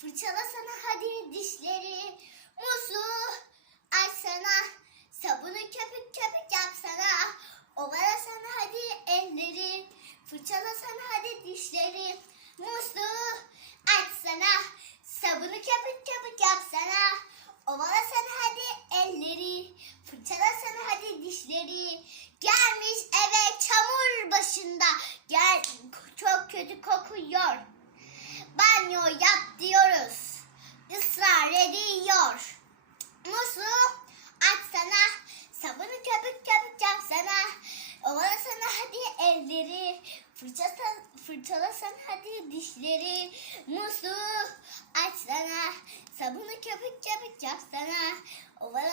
Fırçala sana hadi dişleri. Musu aç sana. Sabunu köpük köpük yap sana. Ovala sana hadi elleri. Fırçala sana hadi dişleri. Musu aç sana. Sabunu köpük köpük yap sana. Ovala sana hadi elleri. Fırçala sana hadi dişleri. Gelmiş eve çamur başında. Gel çok kötü kokuyor. Banyo yap Israr ediyor. Musluğu açsana. Sabunu köpük köpük yapsana. Ovalasana hadi elleri. Fırçasan, fırçalasan hadi dişleri. Musluğu açsana. Sabunu köpük köpük yapsana. Ovalasana